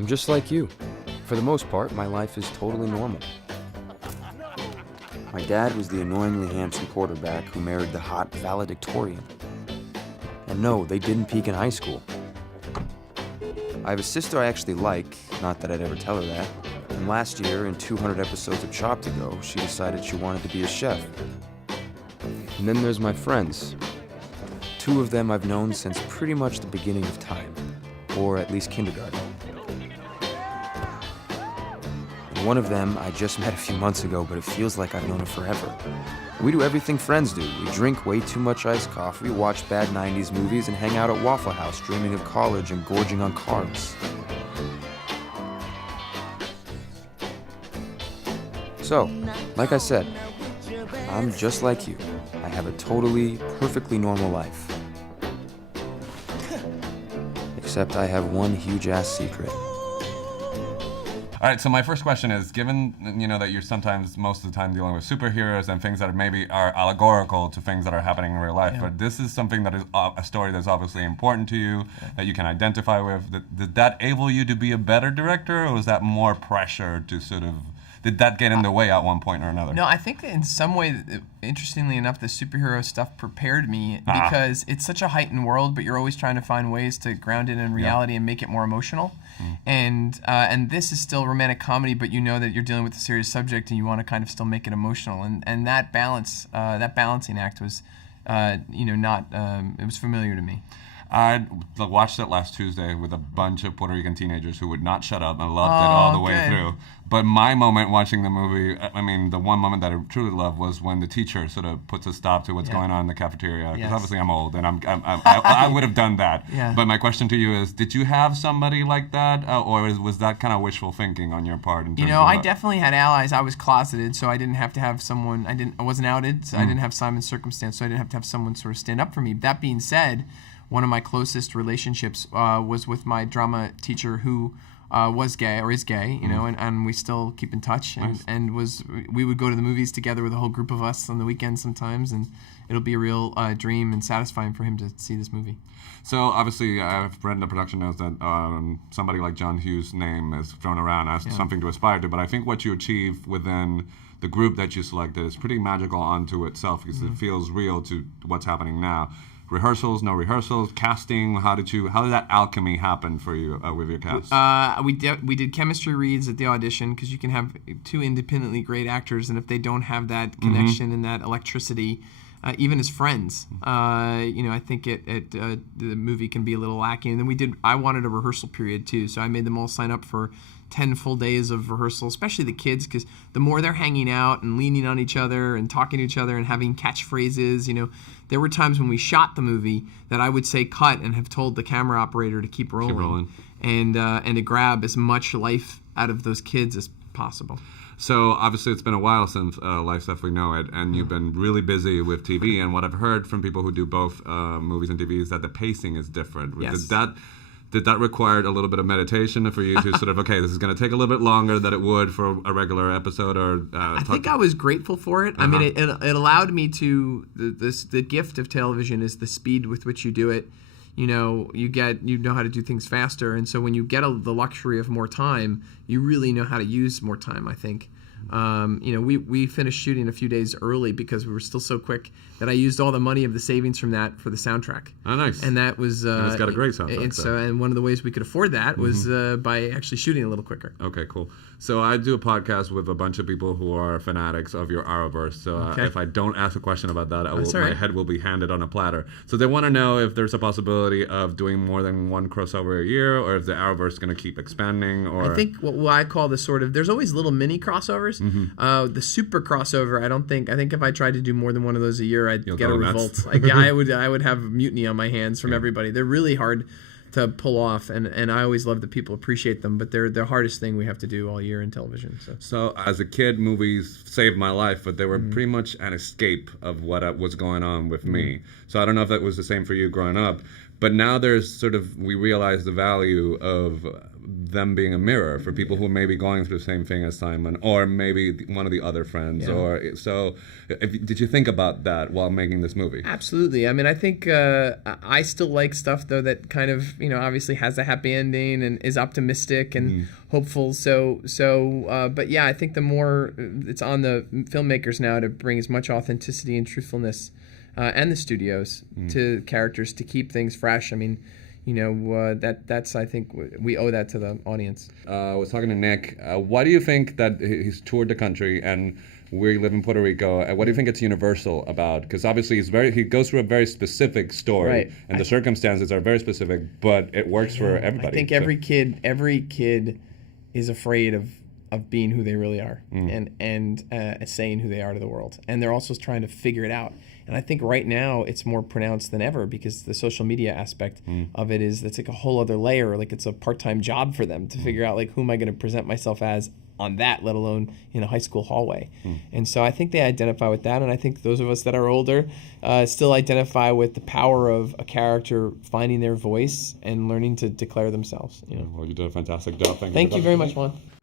I'm just like you. For the most part, my life is totally normal. My dad was the annoyingly handsome quarterback who married the hot valedictorian. And no, they didn't peak in high school. I have a sister I actually like, not that I'd ever tell her that. And last year, in 200 episodes of Chopped to Go, she decided she wanted to be a chef. And then there's my friends. 2 of them I've known since pretty much the beginning of time, or at least kindergarten. And one of them I just met a few months ago, but it feels like I've known her forever. We do everything friends do. We drink way too much iced coffee, watch bad 90s movies, and hang out at Waffle House dreaming of college and gorging on carbs. So, like I said, I'm just like you. I have a totally, perfectly normal life. Except I have one huge-ass secret. All right, so my first question is, given, that you're sometimes, most of the time, dealing with superheroes and things that maybe are allegorical to things that are happening in real life, but this is something that is a story that's obviously important to you, that you can identify with. Did that able you to be a better director, or was that more pressure to sort of... Did that get in the way at one point or another? No, I think that in some way, interestingly enough, the superhero stuff prepared me because it's such a heightened world, but you're always trying to find ways to ground it in reality and make it more emotional. And this is still romantic comedy, but you know that you're dealing with a serious subject and you want to kind of still make it emotional. And that balance, that balancing act was, it was familiar to me. I watched it last Tuesday with a bunch of Puerto Rican teenagers who would not shut up and loved it all the way through. But my moment watching the movie, the one moment that I truly loved was when the teacher sort of puts a stop to what's going on in the cafeteria. Because obviously I'm old and I would have done that. Yeah. But my question to you is, did you have somebody like that, or was that kind of wishful thinking on your part? I definitely had allies. I was closeted, so I didn't have to have someone. I wasn't outed, so I didn't have Simon's circumstance, so I didn't have to have someone sort of stand up for me. That being said, one of my closest relationships was with my drama teacher who was gay or is gay, and we still keep in touch. And we would go to the movies together with a whole group of us on the weekends sometimes, and it'll be a real dream and satisfying for him to see this movie. So obviously, I've read in the production notes that somebody like John Hughes' name is thrown around as something to aspire to, but I think what you achieve within the group that you selected is pretty magical unto itself, because it feels real to what's happening now. Rehearsals, no rehearsals, casting. How did that alchemy happen for you with your cast? We did chemistry reads at the audition, because you can have 2 independently great actors, and if they don't have that connection and that electricity, even as friends, I think the movie can be a little lacking. And then I wanted a rehearsal period too, so I made them all sign up for 10 full days of rehearsal, especially the kids, because the more they're hanging out and leaning on each other and talking to each other and having catchphrases, there were times when we shot the movie that I would say cut and have told the camera operator to keep rolling. And to grab as much life out of those kids as possible. So obviously it's been a while since Life's Stuff We Know It, and you've been really busy with TV, and what I've heard from people who do both movies and TV is that the pacing is different. Yes. Did that require a little bit of meditation for you to sort of, okay, this is going to take a little bit longer than it would for a regular episode? Or I think I was grateful for it. I mean, it allowed me to, the gift of television is the speed with which you do it. You know how to do things faster, and so when you get the luxury of more time, you really know how to use more time, I think. We finished shooting a few days early because we were still so quick that I used all the money of the savings from that for the soundtrack. Oh, nice. And that was... and it's got a great soundtrack. And one of the ways we could afford that was by actually shooting a little quicker. Okay, cool. So I do a podcast with a bunch of people who are fanatics of your Arrowverse. So if I don't ask a question about that, my head will be handed on a platter. So they want to know if there's a possibility of doing more than one crossover a year, or if the Arrowverse is going to keep expanding. Or I think what I call the sort of... There's always little mini crossovers. The super crossover, I think if I tried to do more than one of those a year, I'd get a revolt. I would have mutiny on my hands from everybody. They're really hard to pull off, and I always love that people appreciate them, but they're the hardest thing we have to do all year in television. So as a kid, movies saved my life, but they were pretty much an escape of what was going on with me. So I don't know if that was the same for you growing up, but now we realize the value of them being a mirror for people who may be going through the same thing as Simon, or maybe one of the other friends. Yeah. Or so, did you think about that while making this movie? Absolutely. I mean, I think I still like stuff though that kind of obviously has a happy ending and is optimistic and hopeful. But yeah, I think the more it's on the filmmakers now to bring as much authenticity and truthfulness, and the studios to characters to keep things fresh. I mean, that's I think we owe that to the audience. I was talking to Nick. Why do you think that he's toured the country and we live in Puerto Rico? What do you think it's universal about? Because obviously he goes through a very specific story, Right. and the circumstances are very specific, but it works for everybody. I think every kid is afraid of being who they really are and saying who they are to the world, and they're also trying to figure it out. And I think right now it's more pronounced than ever because the social media aspect of it it's like a whole other layer. Like it's a part-time job for them to figure out like who am I going to present myself as on that, let alone in a high school hallway. And so I think they identify with that, and I think those of us that are older still identify with the power of a character finding their voice and learning to declare themselves. Well, you did a fantastic job. Thank you very much, Juan.